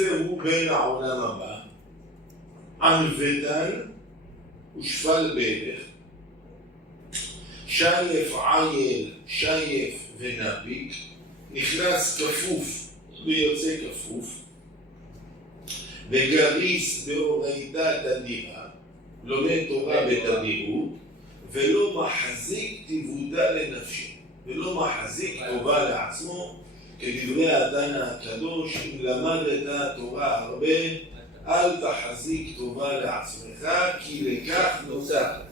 איזה הוא בן העולם הבא? ענוותן ושפל ברך, שייף עייל, שייף ונביק, נכנס כפוף ויוצא כפוף, וגריס באורייתא תדירה, לומד תורה בתדירות, ולא מחזיק תיבודה לנפשי, ולא מחזיק טובה לעצמו, כדברי התנא הקדוש, אם למדת תורה הרבה, אל תחזיק טובה לעצמך, כי לכך נוצרת.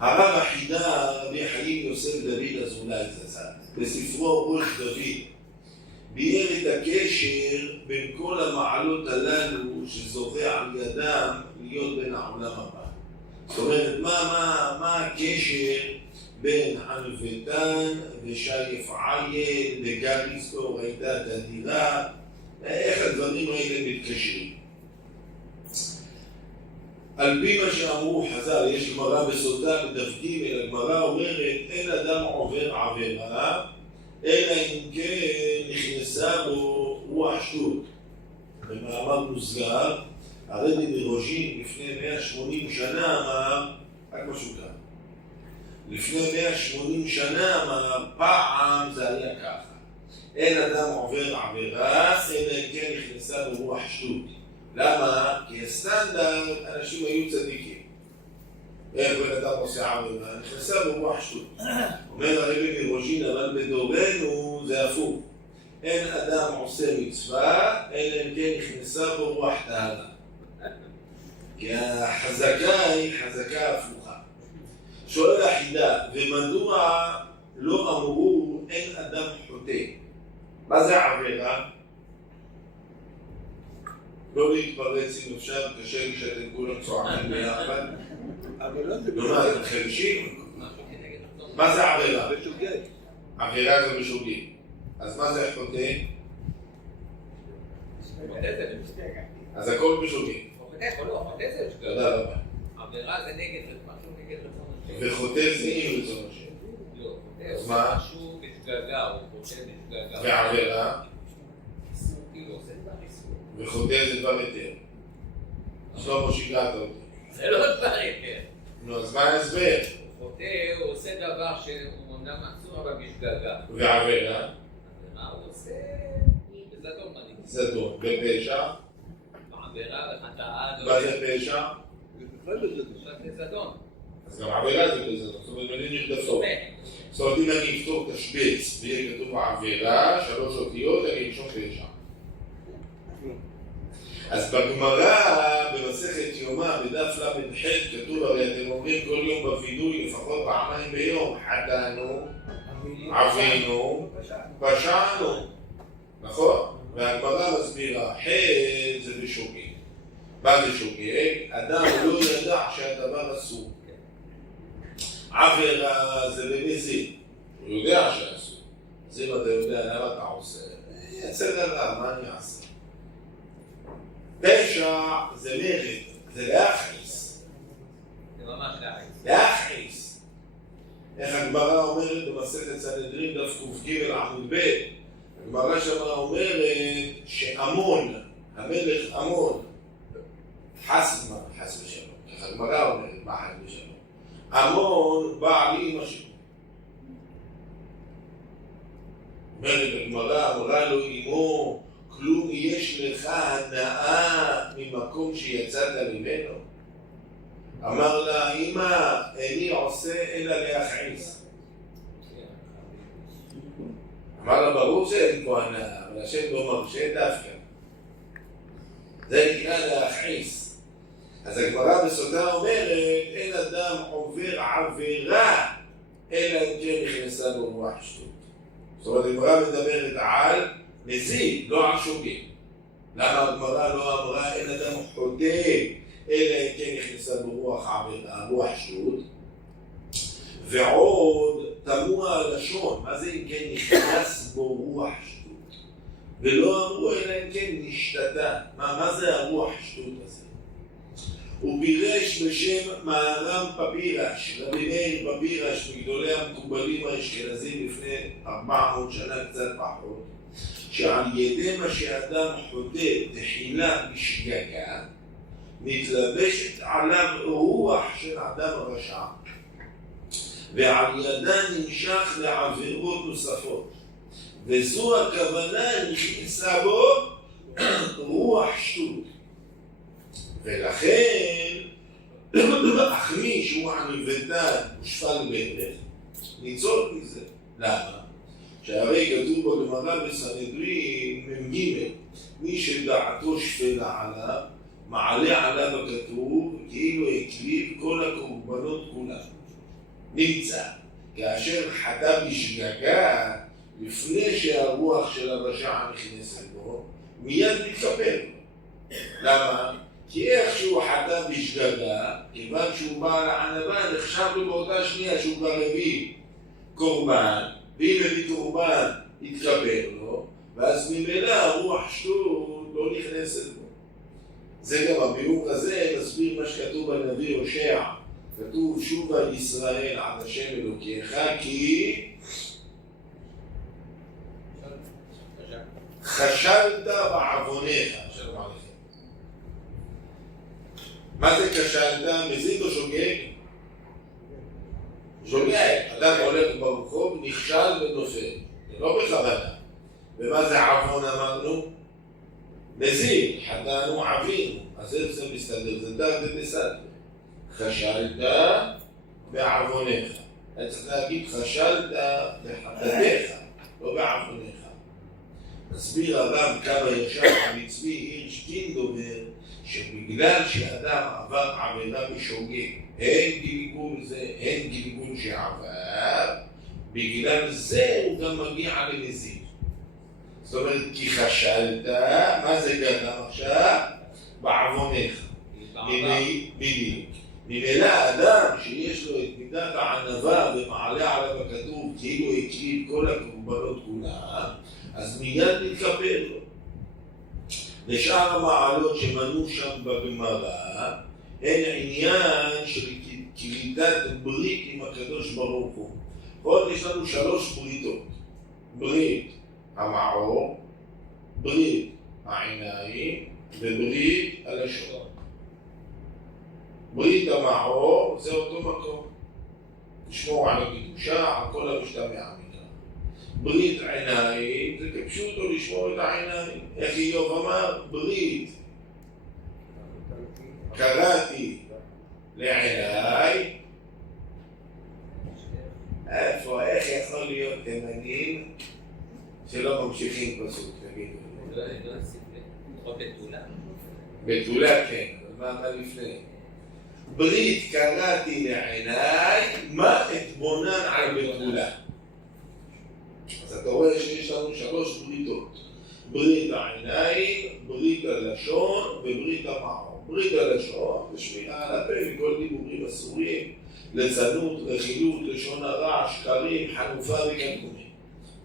הרב החידה, רבי חיים יוסף דוד אזולאי זצ"ל, בספרו ראש דוד, ביאר את הקשר בין כל המעלות הללו שזוכה על ידם להיות בין העולם הבא. זאת אומרת, מה הקשר בין ענוותן ושייף עייל וגריס באורייתא תדירה, איך הדברים האלה מתקשרים? על פי מה שאמרו חז"ל, יש גמרא בסוטה בדף ג', הגמרא אומרת, אין אדם עובר עבירה, אלא אם כן נכנסה בו רוח שטות. במאמר מוסגר, הרבי מרוז'ין לפני 180 שנה אמר, רק משהו כאן. לפני 180 שנה אמר, פעם זה היה ככה. אין אדם עובר עבירה, אלא אם כן נכנסה בו רוח שטות. למה? כי הסטנדרט, אנשים היו צדיקים. איך בן אדם עושה עבירה? נכנסה בו רוח שטות. אומר הרבי מרוז'ין, אבל בדורנו זה הפוך. אין אדם עושה מצווה, אלא אם כן נכנסה בו רוח טהרה. כי החזקה היא חזקה הפוכה. שואל החידה, ומדוע לא אמרו אין אדם חוטא? מה זה עבירה? לא להתפרץ אם אפשר, קשה לי שאתם כולם צועקים ביחד. לא, אתם חלשים? מה זה עבירה? עבירה זה משוגעים. אז מה זה חוטא? אז הכל משוגעים. תודה רבה. עבירה זה נגד משהו, נגד רצון השם. וחוטא זה עם רצון השם. לא, אז חוטא מה? משהו בשגגה, הוא חוטא בשגגה. ועבירה? כאילו עושה דבר איסור. וחוטא זה דבר היתר. שלמה שיגעת אותי. זה לא דבר היתר. נו, אז מה ההסבר? חוטא הוא עושה דבר שהוא אומנם אסור אבל בשגגה. ועבירה? עבירה הוא עושה בזדון מנהיג. זדון. בפשע? עבירה וחטאה מה זה פשע? זה זדון. אז גם עבירה זה בזדון. זאת אומרת, אני נרדפות. זאת אומרת, אם אני אפתור תשבץ ויהיה כתוב עבירה, 3 אותיות, אני ארשום פשע. אז בגמרא, במסכת יומא, בדף ל"ח, כתוב, הרי אתם אומרים כל יום בווידוי, לפחות פעמיים ביום, חטאנו, עווינו, פשענו. נכון? והגמרא מסבירה, חטא זה בשוגג. מה זה שוגג? אדם לא ידע שהדבר אסור. עבירה זה במזיד. הוא יודע שאסור. אז אם אתה יודע למה אתה עושה, יצא דבר, מה אני אעשה? פשע זה מרד, זה להכניס. זה ממש להכניס. להכניס. איך הגמרא אומרת במסכת סנהדרין דף ק"ג עמוד ב', הגמרא שמה אומרת שעמון, המלך עמון, חס ושלום, ככה הגמרא אומרת, מה חס ושלום? עמון בא לאמא שלו. אומרת הגמרא, אמרה לו אמו, כלום יש לך הנאה ממקום שיצאת ממנו? אמר לה, אמא, איני עושה אלא להכעיס. אמר לה, ברור שאין פה הנאה, אבל השם לא מרשה דווקא. זה נקרא להכעיס. אז הגמרא בסוטה אומרת, אין אדם עובר עבירה, אלא אם כן נכנסה בו רוח שטות. זאת אומרת, הגמרא מדברת על מזיד, לא על שוגג. למה הגמרא לא אמרה אין אדם חוטא, אלא אם כן נכנסה ברוח עבירה, רוח שטות? ועוד תמוה הלשון, מה זה אם כן נכנס בו רוח שטות? ולא אמרו אלא אם כן נשתתה. מה זה הרוח שטות הזה? הוא פירש בשם מהר"ם פפירש, רבי מאיר פפירש, מגדולי המקובלים האשכנזים לפני 400 שנה, קצת פחות. שעל ידי מה שאדם חוטא תחילה בשגגה, מתלבשת עליו רוח של אדם הרשע, ועל ידה נמשך לעבירות נוספות. וזו הכוונה נכנסה בו רוח שטות. ולכן, אך מי שהוא עניבתן ושפל בדרך, ניצול מזה. למה? שהרי כתוב בגמרא בסנהדרין מ"ג, מי שדעתו שפלה עליו, מעלה עליו הכתוב, כאילו הקריב כל הקורבנות כולם. נמצא, כאשר חטא בשגגה, לפני שהרוח של הרשע נכנסת בו, מיד מתקפל. למה? כי איך שהוא חטא בשגגה, כיוון שהוא בעל הענבה, נחשב לו באותה שנייה שהוא כבר הביא קורבן, ואם הביא קורבן, יתקפל לו, ואז ממילא הרוח שטות לא נכנסת בו. זה גם הביאור הזה מסביר מה שכתוב בנביא הושע. כתוב שובה ישראל עד השם אלוקיך כי חשלת בעווניך. שלום עליכם. מה זה כשלת? מזיד או שוגג? שוגג. אדם הולך ברחוב, נכשל ונופל. זה לא בכוונה. ומה זה עוון אמרנו? מזיד. חטאנו עווינו. אז איך זה מסתדר? זה דק ודסת. חשלת בעווניך. אני צריך להגיד חשלת בחטאתך, לא בעווניך. מסביר הרב כמה ישר המצבי הירש קינדובר, שבגלל שאדם עבר עבירה בשוגג, אין גלגול שעבר, בגלל זה הוא גם מגיע לנזיר. זאת אומרת, כי חשלת, מה זה גדם עכשיו? בעווניך. בדיוק. ממילא אדם שיש לו את מידת הענבה ומעלה עליו הכתוב כאילו הקריב כל הקורבנות כולם, אז מיד מתקפל לו. לשאר המעלות שמנו שם בגמרא, הן עניין של כריתת ברית עם הקדוש ברוך הוא. עוד יש לנו 3 בריתות. ברית המעור, ברית העיניים וברית הלשון. ברית המעור זה אותו מקום. לשמור על הקדושה, על כל המשתמע מכך. ברית עיניים זה כפשוטו לשמור את העיניים. איך איוב אמר? ברית קראתי לעיניי. איפה, איך יכול להיות תימנים שלא ממשיכים פסוק, תגידו. או בתולה? בתולה כן, אבל מה לפני? ברית קראתי לעיניי, מה אתבונן על בתולה? אז אתה רואה שיש לנו 3 בריתות. ברית העיניים, ברית הלשון וברית המעור. ברית הלשון זה שמירה על הפה מכל דיבורים אסורים, ליצנות, רכילות, לשון הרע, שקרים, חנופה וקנקונים.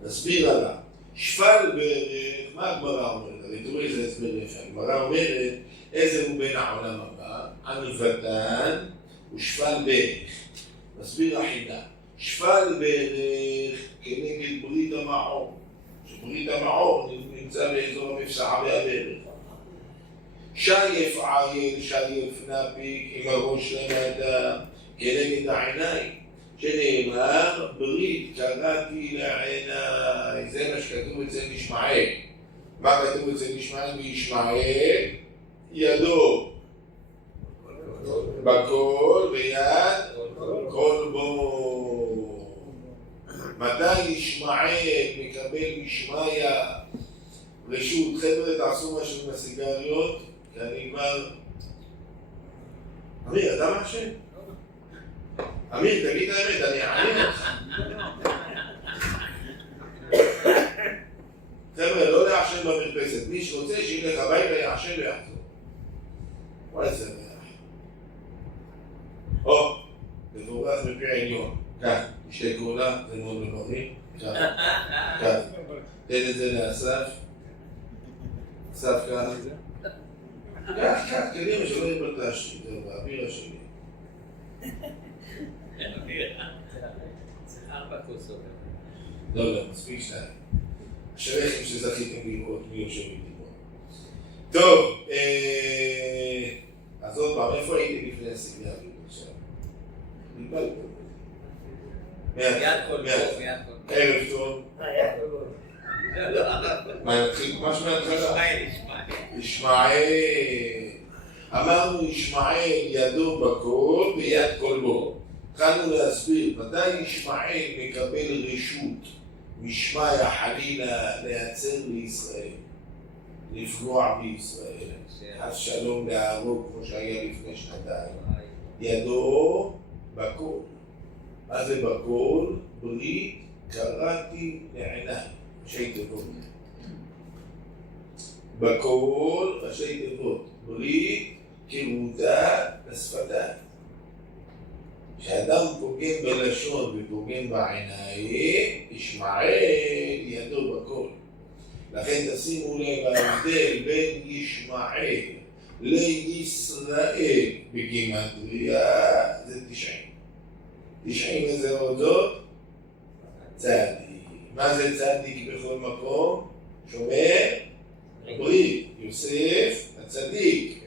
נסביר עליו. שפל בערך, מה הגמרא אומרת? אני תראו איזה הסבר יפה. הגמרא אומרת, איזה הוא בין העולם הבא? ענוותן ושפל בערך. מסביר החידה. שפל בערך כנגד ברית המעור. שברית המעור נמצא באזור המפסעה והברך. שייף עייל, שייף נפיק, עם הראש למטה, כנגד העיניים. שנאמר, ברית קראתי לעיניי. זה מה שכתוב אצל ישמעאל. מה כתוב אצל ישמעאל? וישמעאל ידו בכל ויד כל בו. מתי ישמעאל מקבל משמעיה רשות? חבר'ה, תעשו משהו עם הסיגריות, כי אני כבר... אמיר, אתה מעשן? אמיר, תגיד את האמת, אני אעניין אותך. חבר'ה, לא לעשן במרפסת. מי שרוצה שילך הביתה, יעשן ויחזור. וואי זה ריח. או, מבורך מפי העליון. כאן, שתי קולה, זה מאוד מבריא. כאן, כאן. תן את זה לאסף. אסף כאן. כך, קדימה שלא יבלטש. זה באוויר השני. צריך 4 כוסות. לא, מספיק 2. אשריכם שזכיתם לראות מי יושב איתי פה. טוב, אז עוד פעם, איפה הייתי לפני הסגניה עכשיו? נתבלת. מיד כל בו, מיד כל בו. ערב טוב. מה נתחיל ממש מההתחלה? ישמעאל. אמרנו ישמעאל ידו בכל ביד כלבו. התחלנו להסביר מתי ישמעאל מקבל רשות משמיא חלילה להצר לישראל, לפגוע בישראל, חס שלום להרוג כמו שהיה לפני שנתיים. ידו בכל. מה זה בכל? ברית קראתי לעיניי. ראשי תיבות. בכל ראשי תיבות. ברית כרותה לשפתיים. כשאדם פוגם בלשון ופוגם בעיניים, ישמעאל ידו בכל. לכן תשימו לב ההבדל בין ישמעאל לישראל בגימטריה זה 90. 90 איזה אותות? צדיק. מה זה צדיק בכל מקום? שומר ברית. יוסף הצדיק.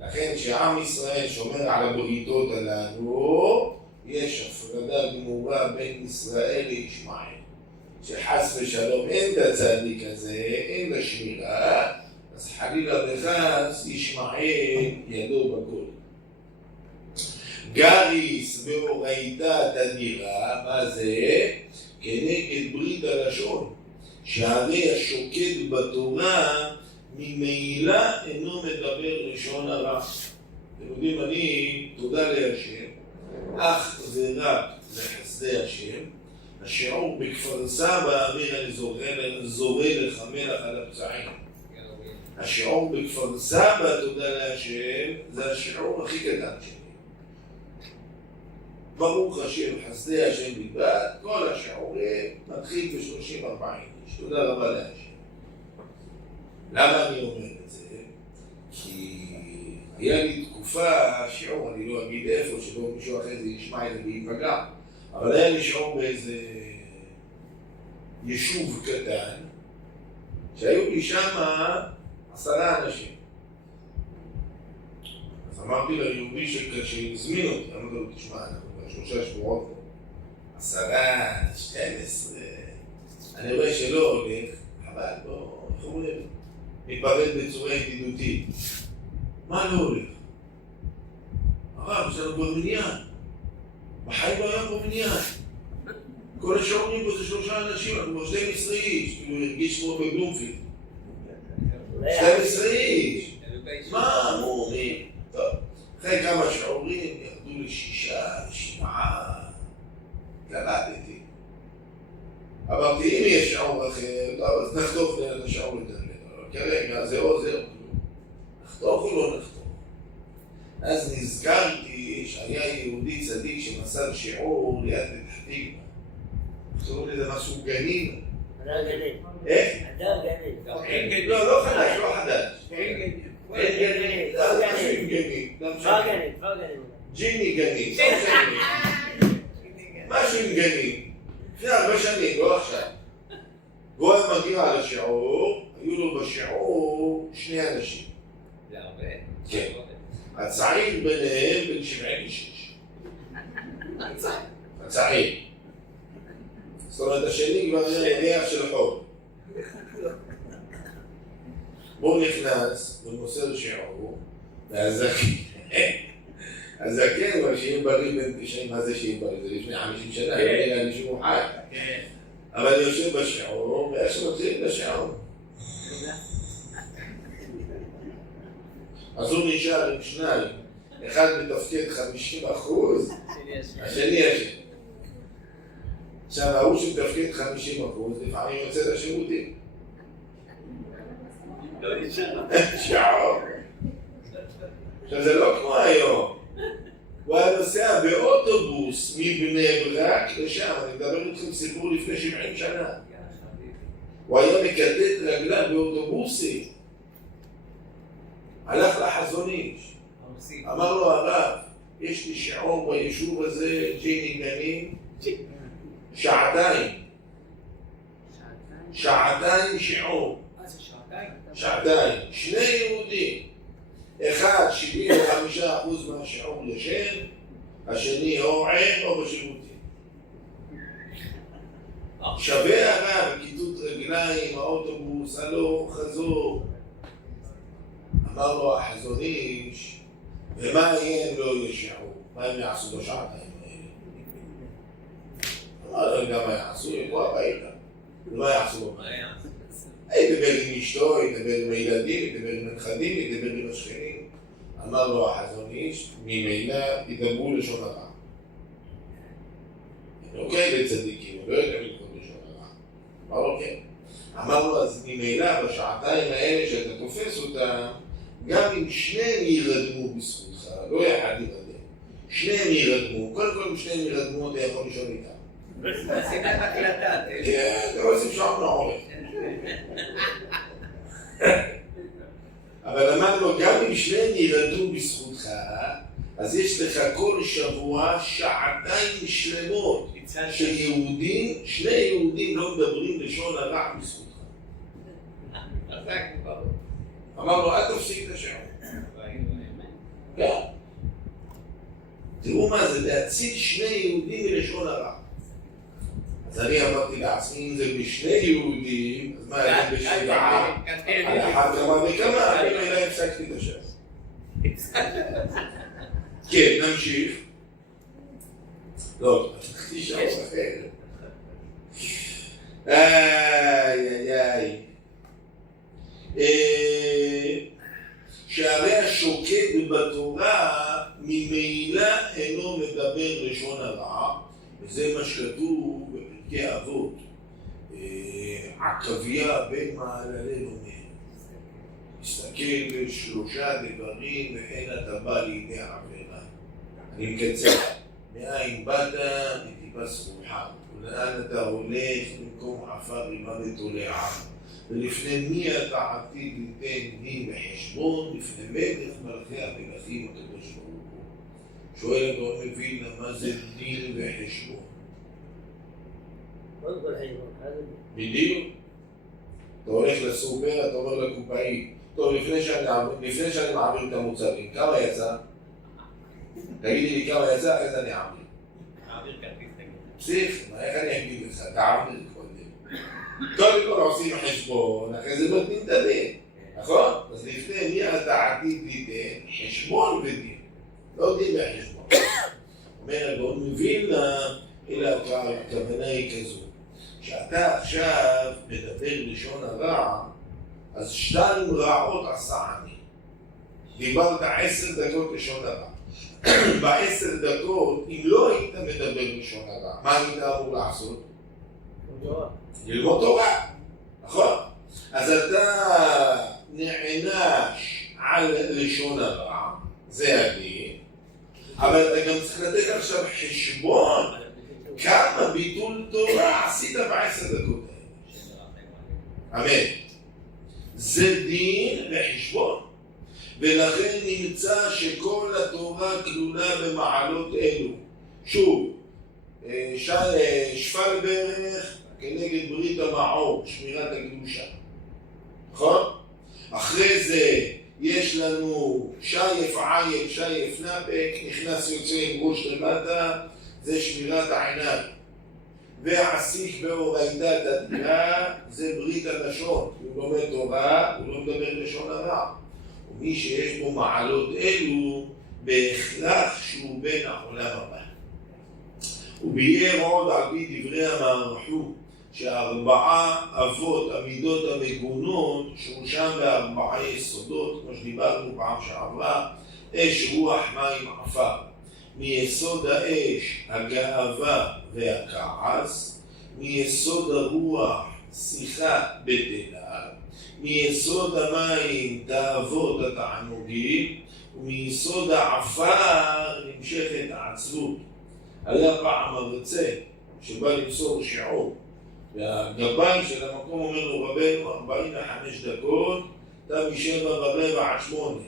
לכן כשעם ישראל שומר על הבריתות הללו, יש הפרדה גמורה בין ישראל לישמעאל. שחס ושלום אין את הצדיק הזה, אין לשמירה, אז חלילה וחס ישמעאל ידו בכל. גריס ואורייתא תדירה, מה זה? כנגד ברית הלשון, שהרי השוקד בתורה ממילא אינו מדבר לשון הרע. אתם יודעים, אני, תודה להשם, אך ורק לחסדי השם, השיעור בכפר סבא, אמיר אני זורה לך מלח על הפצעים. השיעור בכפר סבא, תודה להשם, זה השיעור הכי קטן שלי. ברוך השם, חסדי השם בלבד, כל השיעורים מתחיל ב-30-40 איש. תודה רבה להשם. למה אני אומר את זה? כי היה לי תקופה, שיעור, אני לא אגיד איפה, שלא מישהו אחרי זה ישמע את זה ויפגע, אבל היה לי שיעור באיזה יישוב קטן, שהיו לי שם 10 אנשים. אז אמרתי ליהודי שהזמין אותי, אמרתי לו, תשמע, אנחנו כבר 3 שבועות, 10, 12, אני רואה שלא הולך, אבל בוא, איך אומרים? מתפרד בצורה ידידותית. מה לא הולך? הרב, יש לנו כבר מניין. בחיים לא היה פה מניין. כל השעורים פה זה 3 אנשים, אנחנו כבר 12 איש, כאילו הרגיש כמו בבלומפילד. 12 איש! מה אמורים? טוב, אחרי כמה שעורים ירדו ל6, 7, קלטתי. אמרתי, אם יש שעור אחר, טוב, אז נחטוף לשעור יותר. כרגע, זה או זה או כלום. נחתוך או לא נחתוך? אז נזכרתי שהיה יהודי צדיק שמסר שיעור ליד פתח תקווה. קוראים לזה משהו גנים. אדר גנים. איך? אדר גנים. לא חדש, לא חדש. אין גנים. אין גנים. לא חושבים גנים. כבר גנים, כבר גנים. ג'יני גנים. משהו עם גנים. לפני הרבה שנים, לא עכשיו. והוא היה מגיע לשיעור, היו לו בשיעור 2 אנשים. זה הרבה? כן. הצעיר ביניהם בן 76. הצעיר. זאת אומרת, השני כבר היה של חור. בוא נכנס ומוסר שיעור, והזקן הוא שיהיה בריא בין 90, מה זה שיהיה בריא? זה לפני 50 שנה, לא היה לי שהוא חי. אבל אני יושב בשיעור, ואיך שמתחיל בשיעור. אז הוא נשאר עם 2, אחד מתפקד 50%, השני ישן. עכשיו, ההוא שמתפקד 50%, לפעמים יוצא לשירותים. שיעור. עכשיו, זה לא כמו היום. הוא היה נוסע באוטובוס מבני ברק לשם, אני מדבר איתכם סיפור לפני 70 שנה. הוא היה מקטט רגליו באוטובוסים. הלך לחזון איש. אמר לו הרב, יש לי שיעור ביישוב הזה, ג'יני גנים, 2 שעתיים. שעתיים שיעור. זה שעתיים? שעתיים. שני יהודים. אחד 75% מהשיעור ישן, השני או ער או בשירותים. שווה הרב, קיצוץ רגליים, האוטובוס, הלוך, חזור. אמר לו החזון איש, ומה יהיה אם לא ישעו? מה הם יעשו בשעתיים האלה? אמר לו, גם מה יעשו? ילכו הביתה. ומה יעשו? ידבר עם אשתו, ידבר עם הילדים, ידבר עם הנכדים, ידבר עם השכנים. אמר לו החזון איש, ממילא ידברו לשון הרע. לא כאלה צדיקים, לא יודעים לקרוא לשון הרע. אמר לו כן. אמר לו, אז ממילא בשעתיים האלה שאתה תופס אותם, גם אם שניהם יירדמו בזכותך, לא אחד יירדם, שניהם יירדמו, קודם כל אם שניהם יירדמו אתה יכול לישון איתם. עשית את הקלטה. כן, אתה עושים שעון העורף. אבל אמר לו, גם אם שניהם יירדמו בזכותך, אז יש לך כל שבוע שעתיים שלמות שיהודים, שני יהודים לא מדברים לשון הרע בזכותך. אמר לו, אל תפסיק את השעון. כן. תראו מה זה, להציל שני יהודים מלשון הרע. אז אני אמרתי לעצמי, אם זה בשני יהודים, אז מה, אני בשבעה? על אחת כמה וכמה, אני לא הפסקתי את השעון. כן, נמשיך. לא, תחתי שעון אחר. איי. שהרי השוקד בתורה ממילא אינו מדבר לשון הרע, וזה מה שכתוב בפרקי אבות. עקביה בן מעללי אומר, מסתכל בשלושה דברים ואין אתה בא לידי עבירה. אני מקצר, מאין באת ותיבס רוחם, ולאן אתה הולך במקום עפר למוות תולע. ולפני מי אתה עתיד ליתן דין וחשבון? לפני מלך מלכי המלכים הקדוש ברוך הוא. שואל הגאון מווילנה, מה זה דין וחשבון? בדיוק. אתה הולך לסופר, אתה אומר לקופאי, טוב, לפני שאני מעביר את המוצרים, כמה יצא? תגידי לי כמה יצא, אחרי זה אני אעביר. מעביר כרטיס תגיד. פסיך, איך אני אגיד לך? תעביר קודם. קודם כל עושים חשבון, אחרי זה נותנים את הדין, נכון? אז לפני מי אתה עתיד ליתן חשבון ודין, לא דין וחשבון. אומר הגאון מווילנה, אלא הכוונה היא כזו, שאתה עכשיו מדבר לשון הרע, אז 2 רעות עשה אני. דיברת 10 דקות לשון הרע. ב10 דקות, אם לא היית מדבר לשון הרע, מה היית אמור לעשות? ללמוד תורה, נכון? אז אתה נענש על לשון הרע, זה הדין, אבל אתה גם צריך לתת עכשיו חשבון כמה ביטול תורה עשית ב10 דקות האלה. אמן. זה דין וחשבון, ולכן נמצא שכל התורה כלולה במעלות אלו. שוב, שפל ברך כנגד ברית המעור, שמירת הקדושה. נכון? אחרי זה יש לנו שייף עייף, שייף נפק, נכנס יוצא עם ראש למטה, זה שמירת העיניים. ועסיק באורייתא דתייה, זה ברית הלשון. הוא לומד תורה, הוא לא מדבר לשון הרע. ומי שיש בו מעלות אלו, בהכרח שהוא בן העולם הבא. וביאר עוד על פי דברי המערכות, שהארבעה אבות המידות המגונות שורשם ב4 יסודות, כמו שדיברנו פעם שעברה, אש, רוח, מים, עפר. מיסוד האש, הגאווה והכעס, מיסוד הרוח, שיחה בטלה, מיסוד המים, תאוות התענוגים, ומיסוד העפר נמשכת העצבות. היה פעם מרצה שבא למסור שיעור, והגבאי של המקום אומר לו, רבנו 45 דקות, אתה מ7:15 עד 8.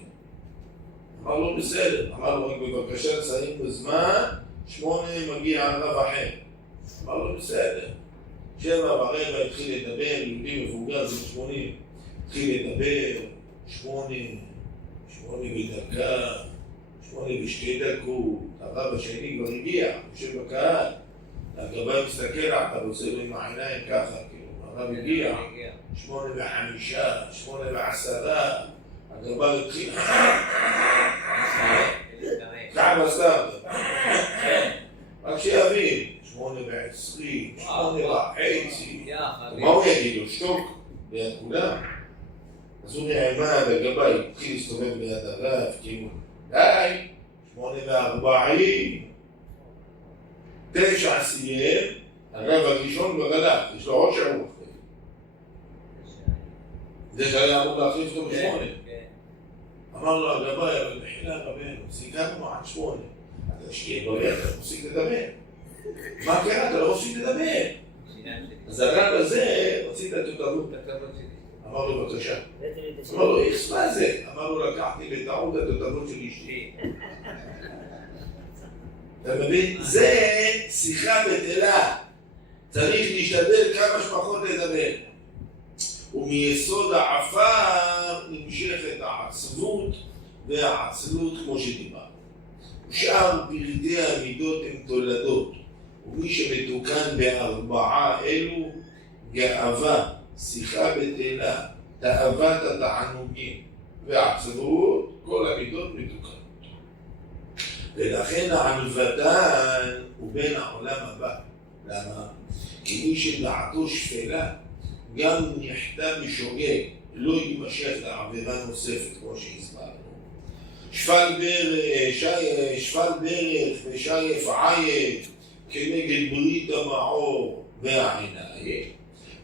אמר לו בסדר, אמר לו רק בבקשה תסיים בזמן, 8 מגיע על רב אחר. אמר לו בסדר. 7:15 התחיל לדבר, יהודי מבוגר, זה 80, התחיל לדבר, 8 ודקה, 8:02, הרב השני כבר הגיע, יושב בקהל, הגבאי מסתכל עליו, עושה לו עם העיניים ככה, כאילו, הרב הגיע, 8:05, 8:10, הגבאי התחיל, ככה בסתר, רק שיבין, 8:20, 8:30, מה הוא יגיד לו? שתוק ליד כולם? אז הוא נעמד, הגבאי התחיל להסתובב ליד הרב, כאילו, די, 8:40, 9 סיים, הרב הראשון כבר הלך, יש לו עוד שעור אחרי. זה שהיה אמור להחליף אותו ב8. אמר לו הגבאי, אבל מחילה רבנו, סיכמנו עד 8. אתה שתהיה בריא, אתה מפסיק לדבר. מה קרה? אתה לא מפסיק לדבר. אז הרב הזה, רצית את התותבות. אמר לו, בבקשה. אמר לו, איך מה זה? אמר לו, לקחתי בטעות את התותבות של אשתי. אתה מבין? זה שיחה בטלה. צריך להשתדל כמה שפחות לדבר. ומיסוד העפר נמשכת העצבות והעצלות כמו שדיברנו. ושאר פרטי המידות הם תולדות, ומי שמתוקן ב4 אלו, גאווה, שיחה בטלה, תאוות התענוגים ועצבות, כל המידות מתוקנות. ולכן הענוותן הוא בין העולם הבא. למה? כי מי שדעתו שפלה, גם נחתה בשוגג, לא יימשך לעבירה נוספת, כמו שהסברנו. שפל ברך ושייף עייף כנגד ברית המעור והעיניים.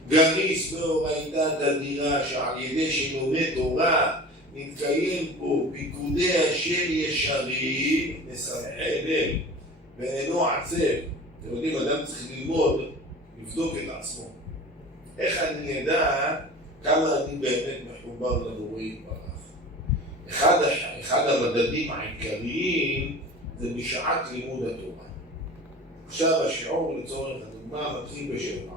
גריס באורייתא תדירה שעל ידי שלומד תורה נתקיים פה פיקודי השם ישרים, משמחי לב ואינו עצב. אתם יודעים, אדם צריך ללמוד, לבדוק את עצמו. איך אני אדע כמה אני באמת מחובר לבורא יתברך? אחד המדדים העיקריים זה בשעת לימוד התורה. עכשיו השיעור לצורך הדוגמה מתחיל ב7.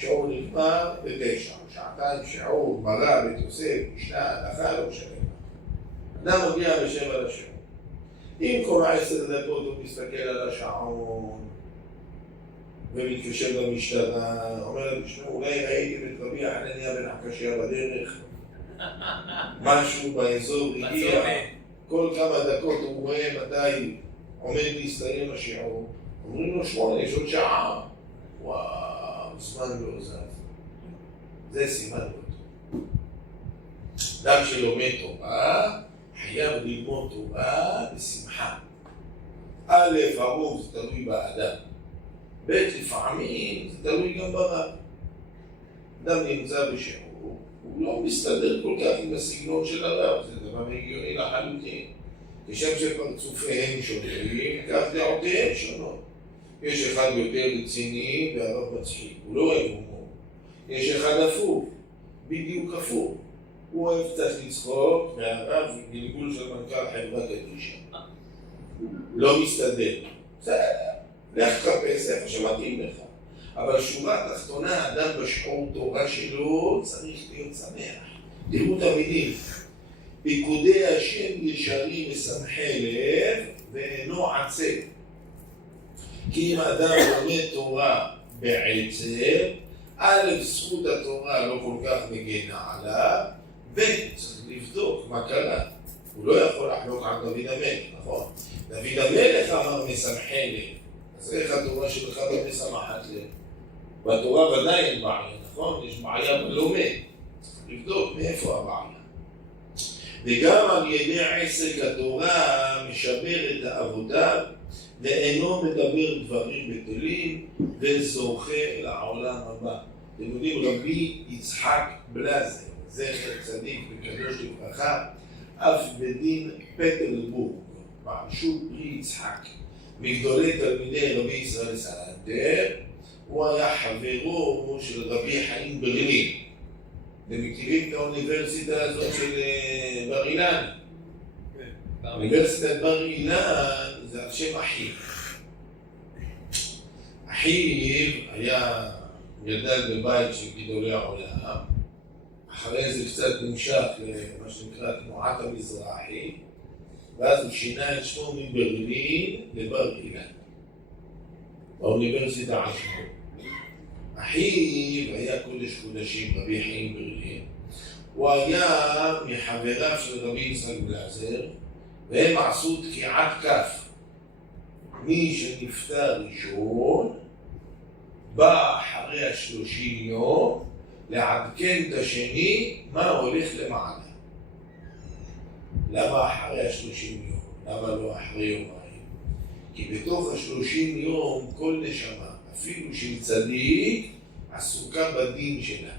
שיעור נגמר ב9. שעתיים שיעור, גמרא, בתוסף, משנה, הלכה, לא משנה. אדם מגיע ב7 לשיעור. אם כל 10 דקות הוא מסתכל על השעון ומתקשר למשטרה, אומר להם, תשמעו, אולי ראיתם את רבי חנניה בן עקשיא בדרך, משהו באזור הגיע, כל כמה דקות הוא רואה מתי עומד להסתיים השיעור, אומרים לו 8, יש עוד שעה, וואו, זמן לא זז. זה סימן לא טוב. אדם שלומד תורה, חייב ללמוד תורה בשמחה. א', הרוב זה תלוי באדם. ב', לפעמים זה תלוי גם ברב. אדם נמצא בשיעור, הוא לא מסתדר כל כך עם הסגנון של הרב, זה דבר הגיוני לחלוטין. כשם שפרצופיהם שונים, כך דעותיהם שונות. יש אחד יותר רציני והרב מצחיק, הוא לא אוהב הומור. יש אחד הפוך, בדיוק הפוך. הוא אוהב קצת לצחוק, והרב גלגול של מנכ"ל חברה קדישא. לא מסתדר. בסדר, לך תחפש איפה שמתאים לך. אבל שורה תחתונה, אדם בשיעור תורה שלו צריך להיות שמח. תראו את המילים. פיקודי השם ישרים ושמחי לב ואינו עצב. כי אם אדם לומד תורה בעצב, א', זכות התורה לא כל כך מגנה עליו, ב', צריך לבדוק מה קרה. הוא לא יכול לחלוק על דוד המלך, נכון? דוד המלך אמר משמחי לב. אז איך התורה שלך לא משמחת לב? בתורה ודאי אין בעיה, נכון? יש בעיה בלומד. צריך לבדוק מאיפה הבעיה. וגם על ידי עסק התורה משבר את העבודה ואינו מדבר דברים בטלים וזוכה לעולם הבא. אתם יודעים, רבי יצחק בלזר, זכר צדיק וקדוש לברכה, אף בדין פטרבורג, בעל שול פרי יצחק, מגדולי תלמידי רבי ישראל סלנטר, הוא היה חברו של רבי חיים ברלין. אתם מכירים את האוניברסיטה הזאת של בר אילן? אוניברסיטת בר אילן זה על שם אחיו. אחיו היה גדל בבית של גדולי העולם, אחרי זה קצת נמשך למה שנקרא תנועת המזרחי, ואז הוא שינה את שמו מברלין לבר אילן, באוניברסיטה עצמו. אחיו היה קודש קודשים, רבי חיים ברלין. הוא היה מחבריו של רבי יצחק בלייזר, והם עשו תקיעת כף. מי שנפטר ראשון, בא אחרי 30 יום, לעדכן את השני מה הולך למעלה. למה אחרי 30 יום? למה לא אחרי יומיים? כי בתוך 30 יום כל נשמה, אפילו של צדיק, עסוקה בדין שלה.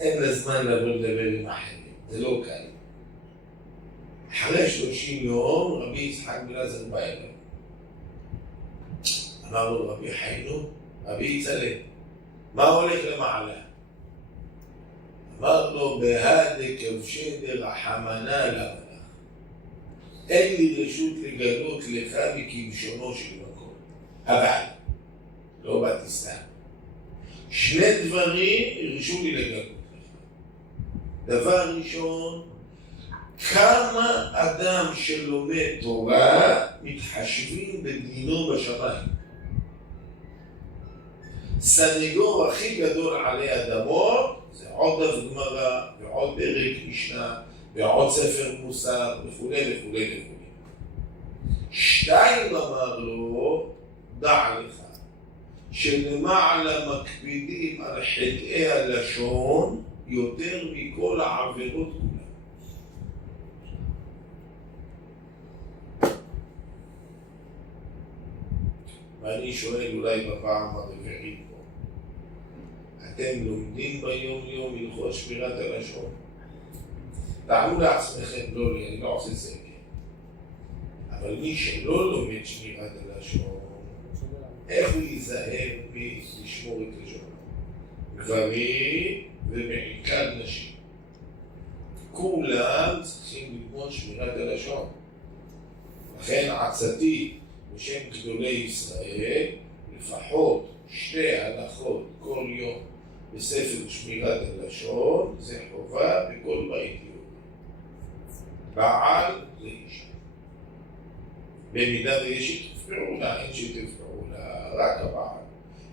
אין לה זמן לבוא לדבר עם אחרים, זה לא קל. אחרי 30 יום רבי יצחק בלייזר בא אליו. אמר לו רבי חיינו, רבי יצחק, מה הולך למעלה? אמר לו, בהדה כבשי דרחמנה למלך. אין לי רשות לגלות לך מכבשונו של מקום. אבל, לא באתי סתם. שני דברים הרשו לי לגלות לך. דבר ראשון, כמה אדם שלומד תורה מתחשבים בדינו בשמיים. סניגור הכי גדול עלי אדמות זה עוד דף גמרא ועוד פרק משנה ועוד ספר מוסר וכו' וכו' וכו'. שתיים אמר לו, דע לך שלמעלה מקפידים על חטאי הלשון יותר מכל העבירות כולן. ואני שואל אולי בפעם הרביעית פה, אתם לומדים ביום יום הלכות שמירת הלשון? תענו לעצמכם, לא לי, אני לא עושה סגר. אבל מי שלא לומד שמירת הלשון, איך הוא ייזהר מלשמור את לשונו? גברים ובעיקר נשים. כולם צריכים ללמוד שמירת הלשון. לכן עצתי בשם גדולי ישראל, לפחות 2 הלכות כל יום בספר שמירת הלשון, זה חובה בכל בית יהודי. בעל ואישה. במידה ויש שיתוף פעולה, אין שיתוף פעולה, רק הבעל.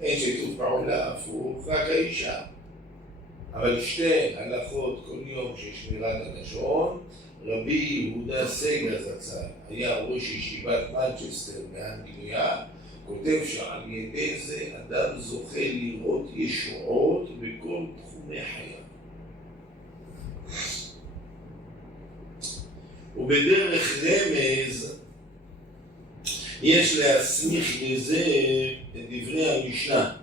אין שיתוף פעולה הפוך, רק האישה. אבל 2 הלכות כל יום של שמירת הלשון, רבי יהודה סגל זצ"ל, היה ראש ישיבת מנצ'סטר באנגליה, כותב שעל ידי זה אדם זוכה לראות ישועות בכל תחומי חייו. ובדרך רמז יש להסמיך לזה את דברי המשנה.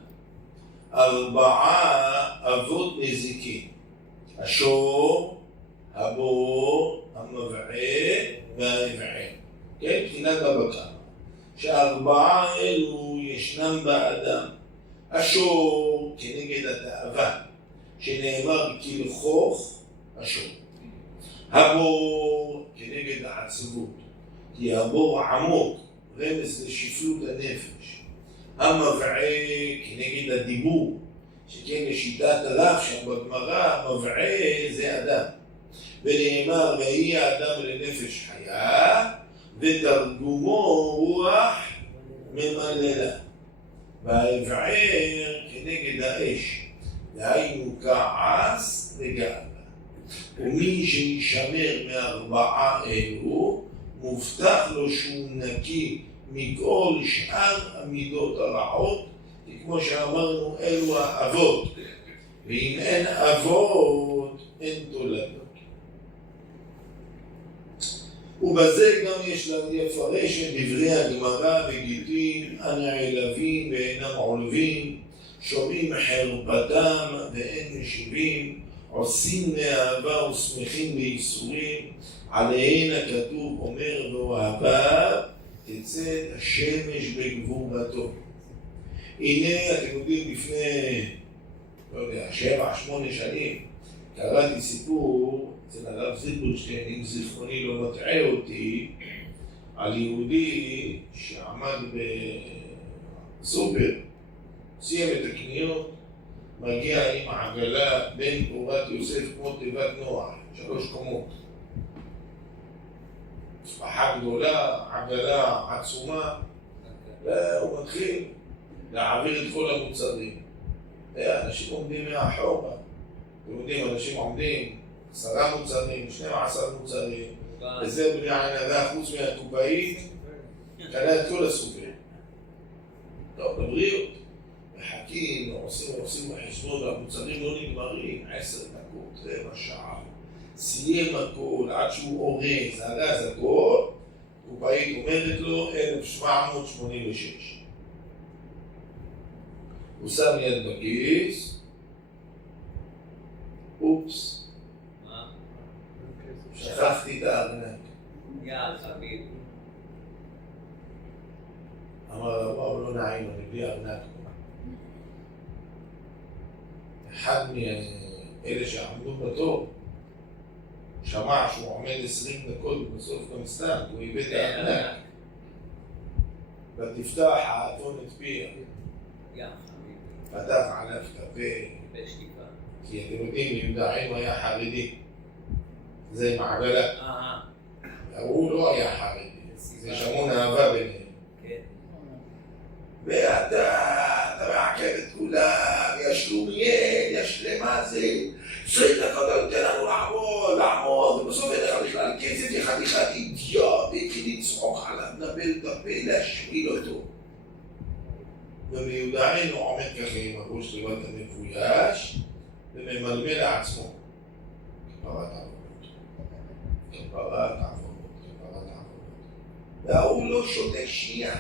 4 אבות נזיקין, השור, הבור, המבעה והמבעה. כן? מבחינת בבא קמא. ש4 אלו ישנם באדם. השור כנגד התאווה, שנאמר כלכוך השור. הבור כנגד העצבות, כי הבור עמוק, רמז לשפלות הנפש. המבעה כנגד הדיבור, שכן לשיטת הרב שם בגמרא, המבעה זה אדם. ונאמר, ויהי האדם לנפש חיה, ותרגומו רוח ממללה. והאבער כנגד האש, דהיינו כעס וגאווה. ומי שישמר מ4 אלו, מובטח לו שהוא נקי מכל שאר המידות הרעות, כי כמו שאמרנו, אלו האבות. ואם אין אבות, אין תולדות. ובזה גם יש לפרש את דברי הגמרא בגיטין, הנעלבים ואינם עולבים, שומעים חרפתם ואין משיבים, עושים מאהבה ושמחים בייסורים, עליהן הכתוב אומר ואוהבה תצא השמש בגבורתו. הנה אתם יודעים, לפני, לא יודע, 7-8 שנים, קראתי סיפור אצל הרב זילברשטיין, אם זיכרוני לא מטעה אותי, על יהודי שעמד בסופר סיים את הקניות, מגיע עם העגלה בין קבורת יוסף כמו תיבת נוח, 3 קומות. משפחה גדולה, עגלה עצומה, והוא מתחיל להעביר את כל המוצרים. אנשים עומדים מאחורה, אתם יודעים, אנשים עומדים 10 מוצרים, 12 מוצרים, וזה בני הענדה חוץ מהקופאית, קנה את כל הסופר. טוב, לבריאות. מחכים, עושים בחשבון, והמוצרים לא נגמרים, 10 דקות, רבע שעה. סיים הכל, עד שהוא אורז, ארז הכל, קופאית אומרת לו 1786. הוא שם יד בכיס, אופס, שכחתי את הארנק. יאללה חביב. אמר לו, וואו, לא נעים, אני בלי ארנק. אחד מאלה שעמדו בתור שמע שהוא עומד 20 דקות ובסוף גם סתם, הוא איבד את הארנק. ותפתח האתון את פיה. פתח עליו את הפה. כי אתם יודעים, יהודעים היה חרדי. זה מעגלה. הוא לא היה חרדי. זה שמון אהבה ביניהם. ואתה מעכב את כולם, יש לומיין, יש למה זה, 20 דקות אתה נותן לנו לעמוד, ובסוף אין לך בכלל כסף, אחד אידיוט, והתחיל לצחוק עליו, נבל את הפה, להשמיל אותו. ומיודענו עומד ככה עם הראש לבד המפויש, וממלמל לעצמו. כפרת עבודות. והוא לא שותק שנייה.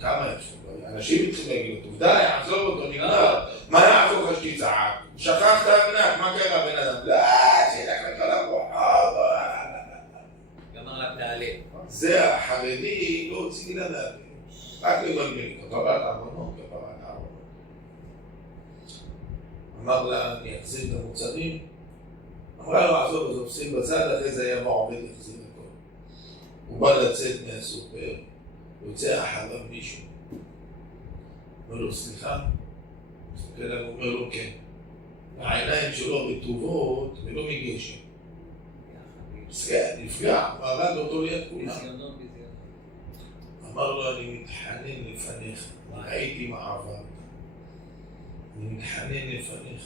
כמה אפשר? אנשים צריכים להגיד אותו, די, עזוב אותו, נגמר. מה יעזור לך שתצעק? שכחת ארנק, מה קרה בן אדם? לא, שילך לך לרוחב. גמר לך תעלה. זה החרדי לא הוציא לדעת. רק למלמל, כפרת עוונות. אמר לה, אני אחזיר את המוצרים. אמרה לו, עזוב, שים בצד, אחרי זה היה עובד לחזיר הכל. הוא בא לצאת מהסופר. יוצא אחריו מישהו. אומר לו, סליחה? מסתכל עליו, אומר לו, כן. העיניים שלו רטובות ולא מגשם. נפגע, והרג אותו ליד כולם. אמר לו, אני מתחנן לפניך. ראיתי מה עברת. אני מתחנן לפניך.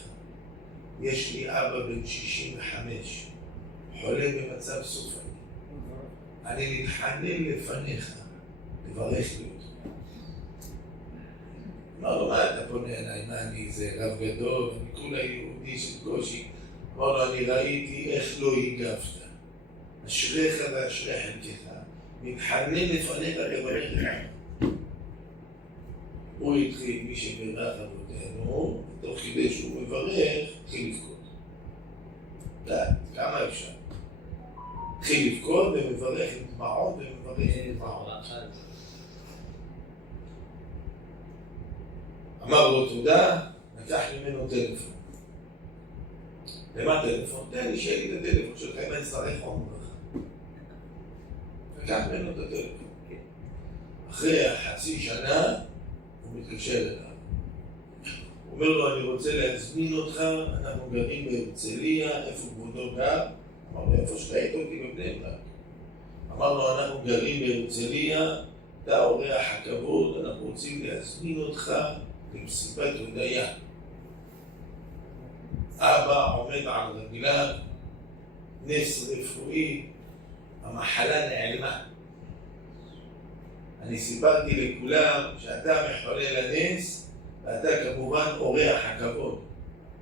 יש לי אבא בן 65, חולה במצב סופני. אני מתחנן לפניך. תברך לי אותו. אמר לו, מה אתה פונה אליי? מה אני איזה רב גדול? אני כולה יהודי של קושי. אמר לו, אני ראיתי איך לא הגבת. אשריך ואשרי חלקך. מתחנן לפניך לברך לך. הוא התחיל, מי שברך אבותינו, תוך כדי שהוא מברך, התחיל לבכות. כמה אפשר? התחיל לבכות ומברך עם דמעות ומברך עם דמעות. אמר לו תודה, לקח ממנו טלפון. למה טלפון? תן לי שיהיה לי את הטלפון שלך, אם אני אצטרך חום לך. לקח ממנו את הטלפון. אחרי חצי שנה, הוא מתקשר אליו. הוא אומר לו, אני רוצה להזמין אותך, אנחנו גרים בהרצליה, איפה כבודו גר? אמר לו, איפה שראית אותי בבני ברק. אמר לו, אנחנו גרים בהרצליה, אתה אורח הכבוד, אנחנו רוצים להזמין אותך למסיבת הודיה. אבא עומד על רגליו, נס רפואי, המחלה נעלמה. אני סיפרתי לכולם שאתה מחולל הנס, ואתה כמובן אורח הכבוד.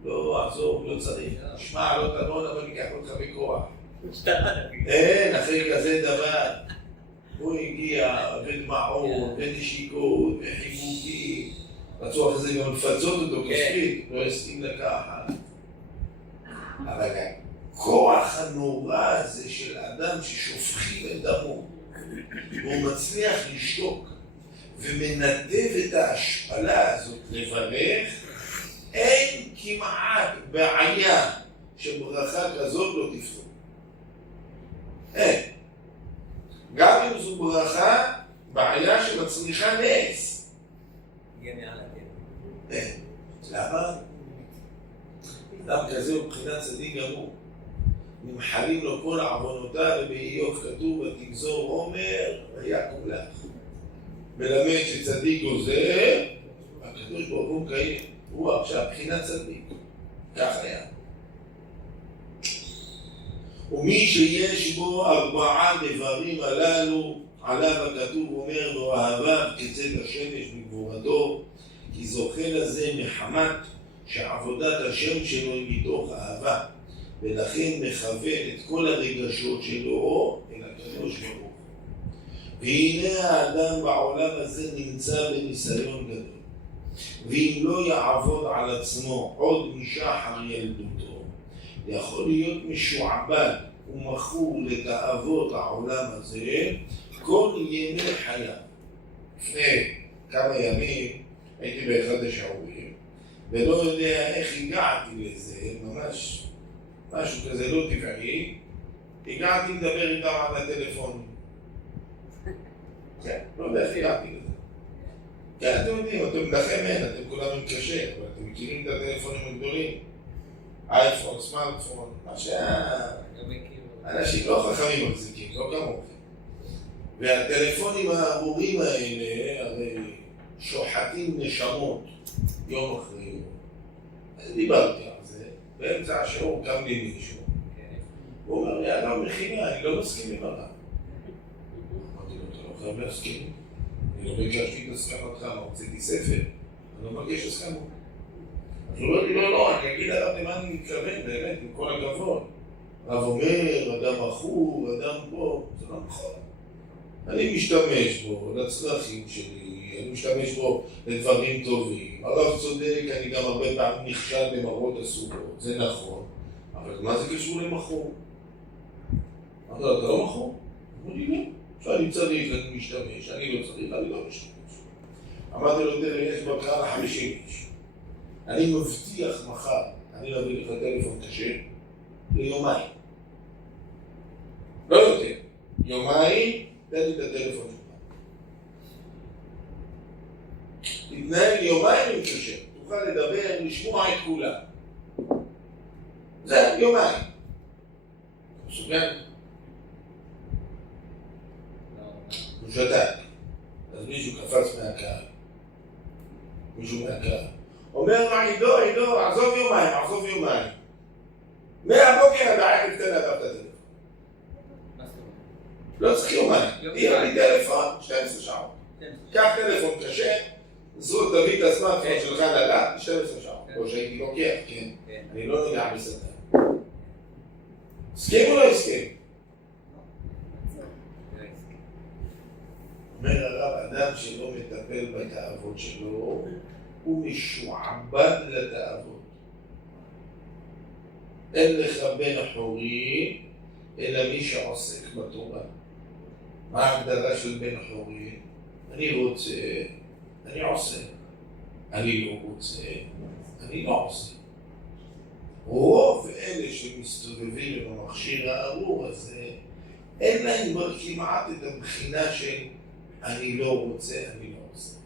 לא, עזוב, לא צריך. נשמע, לא תבון, אבל ניקח אותך בכוח. אין, אחרי כזה דבר. הוא הגיע בדמעות, בנשיקות, בחיבוקים. רצו אחרי זה גם לפצות אותו כספית, לא הסכים לקחת. אבל הכוח הנורא הזה של אדם ששופכים את דמו, והוא מצליח לשתוק ומנדב את ההשפלה הזאת לברך, אין כמעט בעיה שברכה כזאת לא תפתור. אין. גם אם זו ברכה, בעיה שמצליחה נס. בחינת צדיק גמור. נמחלים לו כל עוונותיו, ובאיוב כתוב ותגזור עומר ויקום לך. מלמד שצדיק גוזר, הקדוש ברוך הוא מקיים. הוא עכשיו בחינת צדיק. כך היה. ומי שיש בו 4 דברים הללו, עליו הכתוב אומר ואוהביו כצאת השמש בגבורתו, כי זוכה לזה מחמת שעבודת השם שלו היא מתוך אהבה, ולכן מכוון את כל הרגשות שלו אל הקדוש ברוך הוא. והנה האדם בעולם הזה נמצא בניסיון גדול, ואם לא יעבוד על עצמו עוד משחר ילדותו, יכול להיות משועבד ומכור לתאוות העולם הזה כל ימי חייו. לפני כמה ימים הייתי באחד השיעורים ולא יודע איך הגעתי לזה, ממש משהו כזה לא טבעי, הגעתי לדבר איתם על הטלפון. כן, לא יודע איך הגעתי לזה. כן, אתם יודעים, אתם לכם אין, אתם כולם עם קשה, אבל אתם מכירים את הטלפונים הגדולים, אייפון, סמארטפון, מה אנשים לא חכמים מחזיקים, לא כמוכם. והטלפונים הארורים האלה הרי שוחטים נשמות יום אחרי יום. דיברתי על זה, באמצע השיעור קם לי מישהו. הוא אומר לי, אדם מכינה, אני לא מסכים עם הרב. אמרתי לו, אתה לא חייב להסכים. אני לא ביקשתי את הסכמתך, לא הוצאתי ספר. אני לא מרגיש הסכמות. אז הוא אומר לי, לא, אני אגיד הרב למה אני מתכוון, באמת, עם כל הכבוד. הרב אומר, אדם מכור, אדם פה, זה לא נכון. אני משתמש בו לצרכים שלי, אני משתמש בו לדברים טובים. הרב צודק, אני גם הרבה פעמים נכשל במראות הסוגות, זה נכון. אבל מה זה קשור למכור? אמרת לו, אתה לא מכור? אמרו לי, לא. כשאני צריך, אני משתמש, אני לא צריך, אני לא משתמש. אמרתי לו, תראה, יש בקרה ל50 איש. אני מבטיח מחר, אני אביא לך טלפון קשה ליומיים. לא יותר. יומיים, תן לי את הטלפון שלך. תתנהל יומיים עם קשה. תוכל לדבר, לשמוע את כולם. זה יומיים. מסוגל? הוא שתק. אז מישהו קפץ מהקהל. מישהו מהקהל. אומר מה, עידו, עזוב יומיים. מהבוקר עד הערב תן לדעת את הטלפון. לא צריך יומיים. תהיה לי טלפון, 12 שעות. קח טלפון קשה, תביא את הסמארטפון שלך לדעת, 12 שעות. או שהייתי לוקח, כן? אני לא נגע בסרטן. הסכים או לא הסכים? אומר הרב, אדם שלא מטפל בתאוות שלו, הוא משועבד לתאוות. אין לך בן חורי, אלא מי שעוסק בתורה. מה ההגדרה של בן חורי? אני רוצה, אני עושה. אני לא רוצה, אני לא עושה. רוב אלה שמסתובבים עם המכשיר הארור הזה, אין להם כבר כמעט את הבחינה של אני לא רוצה, אני לא עושה.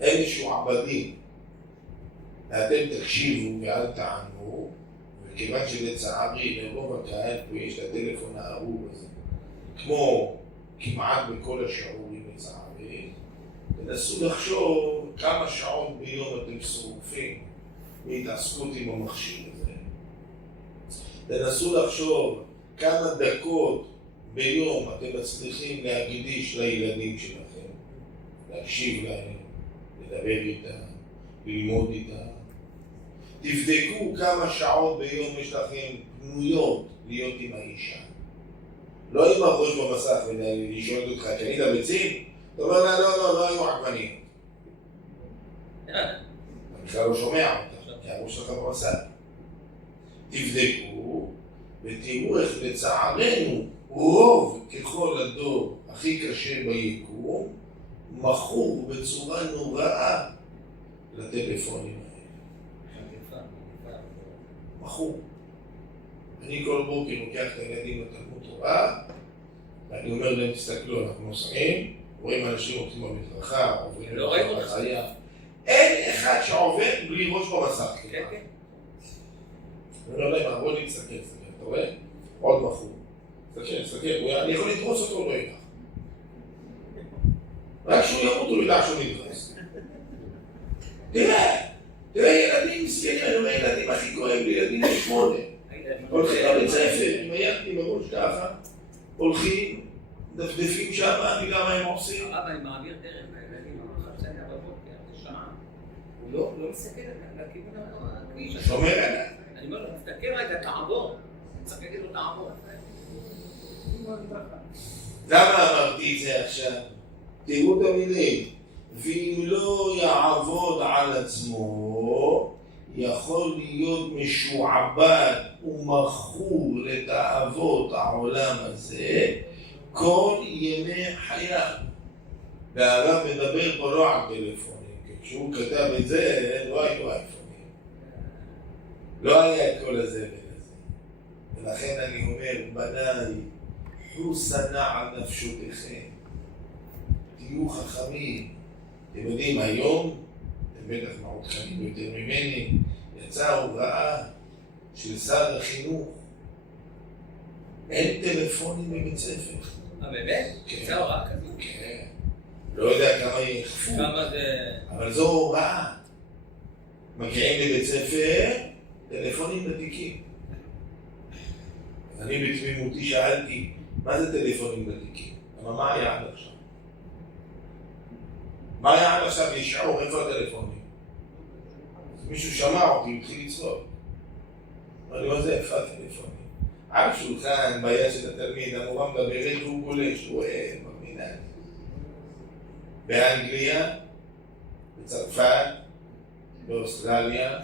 הם משועבדים. ואתם תקשיבו ואל תענו, וכיוון שלצערי לרוב הקהל פה יש את הטלפון הארור הזה, כמו כמעט בכל השיעורים לצערי, תנסו לחשוב כמה שעות ביום אתם שרופים מהתעסקות עם המכשיר הזה. תנסו לחשוב כמה דקות ביום אתם מצליחים להקדיש לילדים שלכם, להקשיב להם, לדבר איתם, ללמוד איתם. תבדקו כמה שעות ביום יש לכם פנויות להיות עם האישה. לא עם הראש במסך ולשאול אותך, קנית ביצים? אתה אומר לה, לא היו עגבניות. אני בכלל לא שומע אותך, כי הראש שלך במסך. תבדקו ותראו איך לצערנו רוב ככל הדור הכי קשה ביקום מכור בצורה נוראה לטלפונים האלה. מכור. אני כל בוקר לוקח את הילדים לתלמוד תורה ואני אומר להם, תסתכלו, אנחנו נוסעים, רואים אנשים הולכים במדרכה, עוברים בחיה. אין אין אחד שעובד בלי ראש במסך. כן, כן. אני לא יודע מה, בוא נתסתכל, אתה רואה? עוד בחור. תסתכל, אני יכול לדרוס אותו, לא ידע. רק שהוא ימות הוא ידע שהוא נדרס. תראה ילדים מסכנים, אני אומר ילדים הכי כואב לי, ילדים בני 8. הולכים לבית ספר, עם היד עם הראש ככה, הולכים, דפדפים שם, אני יודע מה הם עושים. אבא, אני מעביר דרך לילדים, אני חושב שאני בבוקר, זה שעה. הוא לא מסתכל לכיוון הכביש. שומר עליי. אני אומר לו, תסתכל רגע, תעבור. צריך להגיד לו, תעבור. למה אמרתי את זה עכשיו? תראו את המילים. ואם לא יעבוד על עצמו, יכול להיות משועבד ומכור לתאוות העולם הזה כל ימי חייו. והרב מדבר פה לא על טלפונים, כי כשהוא כתב את זה לא היו אייפונים. לא היה את כל הזבל הזה. ולכן אני אומר, בניי, חוסנה על נפשותיכם. תהיו חכמים. אתם יודעים, היום, אתם בטח מעודכנים יותר ממני, יצאה הוראה של שר החינוך. אין טלפונים בבית ספר. באמת? יצאה הוראה כזאת? כן. לא יודע כמה יחפו. כמה זה... אבל זו הוראה. מגיעים לבית ספר, טלפונים ותיקים. אני בתמימותי שאלתי, מה זה טלפונים ותיקים? אבל מה היה עד עכשיו? מה היה עד עכשיו לשיעור? איפה הטלפונים? מישהו שמע אותי, התחיל לצלול. אמר לי, מה זה איפה הטלפונים? על שולחן, ביד של התלמיד, המורה מדברת והוא גולש, הוא אוהב, במינן. באנגליה, בצרפת, באוסטרליה,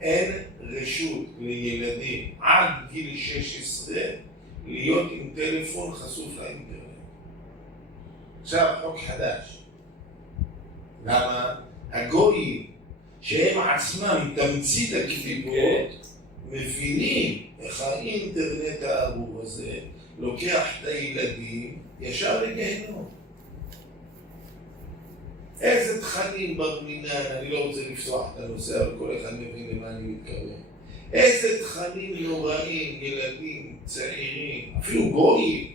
אין רשות לילדים עד גיל 16 להיות עם טלפון חשוף לאינטרנט. עכשיו חוק חדש. למה? הגויים שהם עצמם תמצית הקליפות מבינים איך האינטרנט הארור הזה לוקח את הילדים ישר לגיהנום. איזה תכנים במינן, אני לא רוצה לפתוח את הנושא, אבל כל אחד מבין למה אני מתכוון. איזה תכנים נוראים, ילדים, צעירים, אפילו גויים,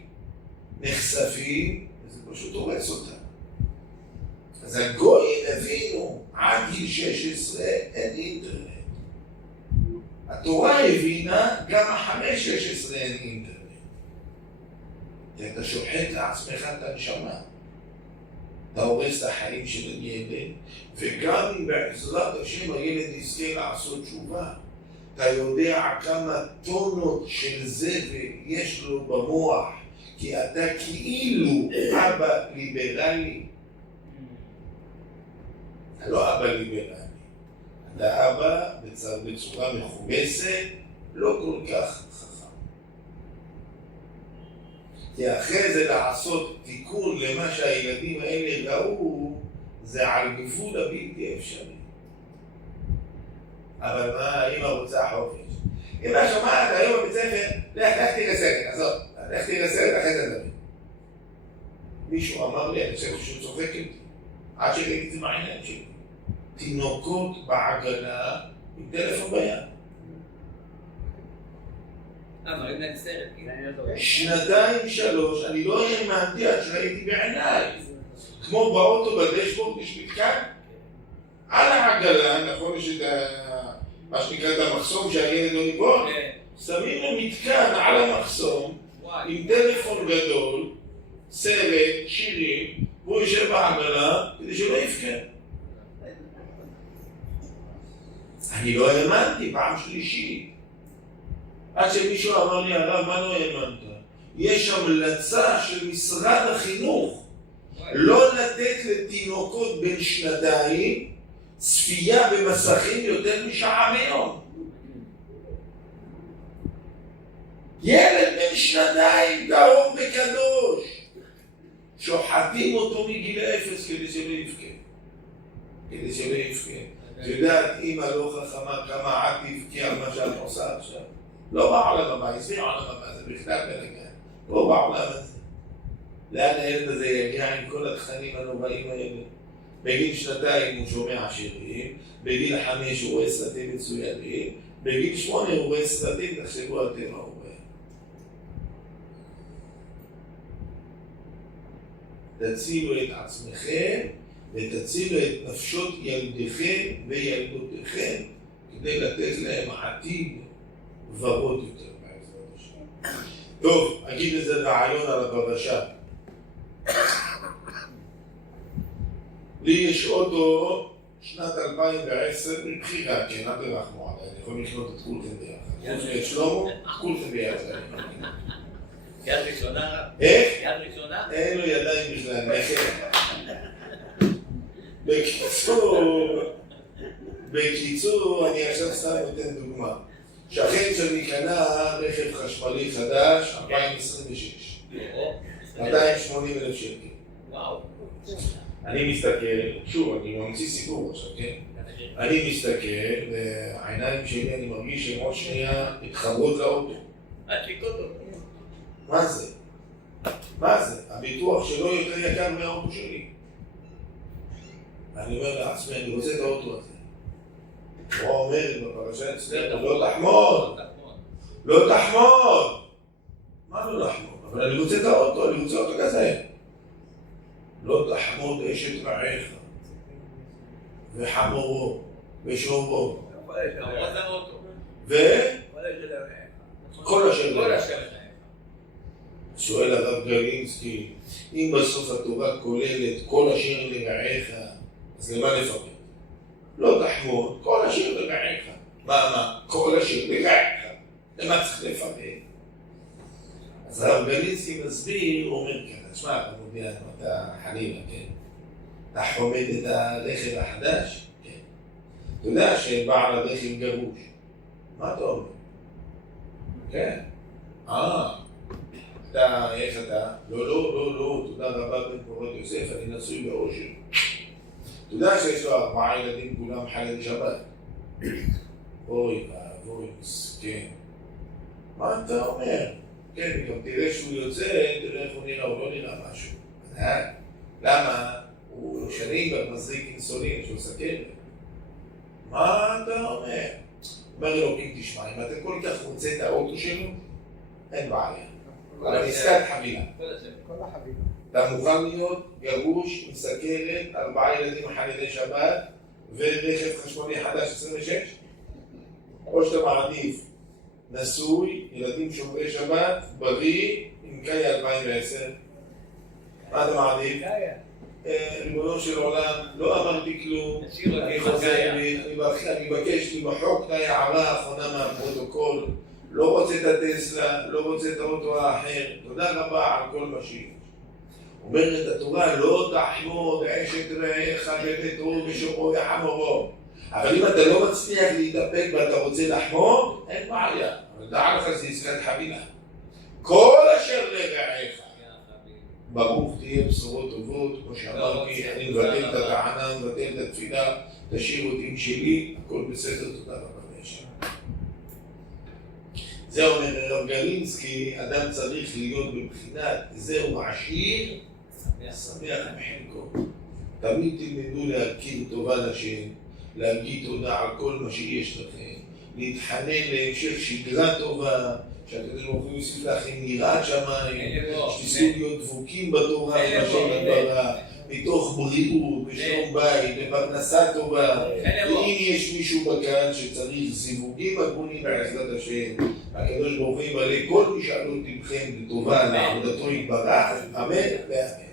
נחשפים, וזה פשוט הורס אותם. אז הגויים הבינו, עד גיל 16 אין אינטרנט. התורה הבינה, גם אחרי 16 אין אינטרנט. כי אתה שוחט לעצמך את הנשמה. אתה הורס את החיים של הילד, וגם אם בעזרת השם הילד יזכה לעשות תשובה, אתה יודע כמה טונות של זבל יש לו במוח, כי אתה כאילו אבא ליברלי. אתה לא אבא ליברלי, אתה אבא בצורה מכובסת, לא כל כך חכם. כי אחרי זה לעשות תיקון למה שהילדים האלה ראו, זה על גבול הבלתי אפשרי. אבל מה, אמא רוצה חופש? אמא שומעת היום בבית ספר, לך תראה סרט, עזוב, לך תראה סרט אחרי זה נדבר. מישהו אמר לי, אני חושב שהוא צוחק איתי, עד שראיתי את זה בעיניים שלי. תינוקות בעגלה עם טלפון ביד. מראים להם סרט, שנתיים, 3, אני לא האמנתי עד שראיתי בעיניי. כמו באוטו בדשבורד יש מתקן. על העגלה, נכון, יש את מה שנקרא את המחסום שהילד לא ניבון, שמים לו מתקן על המחסום עם טלפון גדול, סרט, שירים, והוא יושב בעגלה כדי שלא יפקר. אני לא האמנתי, פעם שלישית. עד שמישהו אמר לי, הרב, מה לא האמנת? יש המלצה של משרד החינוך לא לתת לתינוקות בין 2 צפייה במסכים יותר משעה ביום. ילד בן 2 טהור וקדוש, שוחטים אותו מגיל 0 כדי שלא יבכה. כדי שלא יבכה. את יודעת, אמא לא חכמה כמה את תבכה על מה שאת עושה עכשיו. לא בעולם הבא, עזבי העולם הבא, זה בכלל ברגע. לא בעולם הזה. לאן הילד הזה יגיע עם כל התכנים הנוראים האלה? בגיל 2 הוא שומע שירים, בגיל 5 הוא רואה סרטים מצוינים, בגיל 8 הוא רואה סרטים, תחשבו על טבע הוא רואה. תצילו את עצמכם ותצילו את נפשות ילדיכם וילדותיכם כדי לתת להם עתיד ורוד יותר בעזרת השם. טוב, אגיד איזה רעיון על הפרשה. לי יש אוטו שנת 2010 מבחירה, כן, אל תרחמו עליי, אני יכול לקנות את כולכם ביחד. חוץ ואת שלמה, כולכם ביחד. יד ראשונה? איך? יד ראשונה? אין לו ידיים בכלל, נכה. בקיצור, אני עכשיו סתם נותן דוגמה. שכן שלי קנה רכב חשמלי חדש, 2026. 280,000 שקל. וואו. אני מסתכל, שוב, אני ממציא סיפור עכשיו, כן? אני מסתכל, והעיניים שלי, אני מרגיש שהם עוד שנייה מתחברות לאוטו. הדליק אותו. מה זה? מה זה? הביטוח שלו יותר יקר מהאוטו שלי. אני אומר לעצמי, אני רוצה את האוטו הזה. הוא אומר בפרשה אצלנו, לא תחמוד. לא תחמוד. מה לא תחמוד? אבל אני רוצה את האוטו, אני רוצה אותו כזה. לא תחמוד אשת רעך וחמורו ושומרו וכל אשר לרעך. שואל הרב גלינסקי, אם בסוף התורה כוללת כל אשר לרעך, אז למה לפחד? לא תחמוד, כל אשר לרעך. מה? כל אשר לרעך. למה צריך לפחד? אז הרב גלינסקי מסביר, הוא אומר ככה, תשמע, אתה מודיע, אתה חלילה, כן? אתה חומד את הרכב החדש? כן. אתה יודע שבעל הרכב גרוש. מה אתה אומר? כן. אתה, איך אתה? לא, תודה רבה בן פורת יוסף, אני נשוי באושר. אתה יודע שיש לו 4 ילדים, כולם חללי שבת. אוי ואבוי, מסכן. מה אתה אומר? כן, גם תראה שהוא יוצא, תראה איך הוא נראה, הוא לא נראה משהו. למה? הוא שנים במזריק אינסולין, שהוא סכרת. מה אתה אומר? אומר אלוקים, תשמע, אם אתה כל כך רוצה את האוטו שלו, אין בעיה. אבל עסקת חבילה. כל החבילה. אתה מוכן להיות גרוש עם סכרת, 4 ילדים חללי שבת, ורכב חשמלי חדש 26? או שאתה מעדיף נשוי, ילדים שומרי שבת, בריא, עם קאיה 2010. מה אתה מעדיף? ריבונו של עולם, לא אמרתי כלום, אני חוזר לי, אני מבקש למחוק את ההערה האחרונה מהפרוטוקול, לא רוצה את הטסלה, לא רוצה את האוטו האחר, תודה רבה על כל מה שיש. אומרת התורה, לא תחמוד אשת רעך בביתו ושומרו וחמורו. אבל אם אתה לא מצליח להתאפק ואתה רוצה לחמוד, אין בעיה. אבל דע לך זה עסקת חבילה. כל אשר לרעך. ברוך תהיה בשורות טובות, כמו שאמרתי, אני מבטל את הטענה, מבטל את התפילה, תשאיר אותי עם שלי, הכל בסדר, תודה רבה לשם. זה אומר הרב גלינסקי, אדם צריך להיות בבחינת, זהו עשיר, שמח בחלקו. תמיד תלמדו להכיר טובה לשם, להגיד תודה על כל מה שיש לכם, להתחנן להמשך שגרה טובה, שהקדוש ברוך הוא יוסיף לכם יראת שמיים, שתזכו להיות דבוקים בתורה ובשם יתברך, מתוך בריאות, בשלום בית, בפרנסה טובה. ואם יש מישהו בקהל שצריך זיווגים הגונים בעזרת השם, הקדוש ברוך הוא ימלא כל משאלות לבכם לטובה לעבודתו יתברך, אמן ואמן.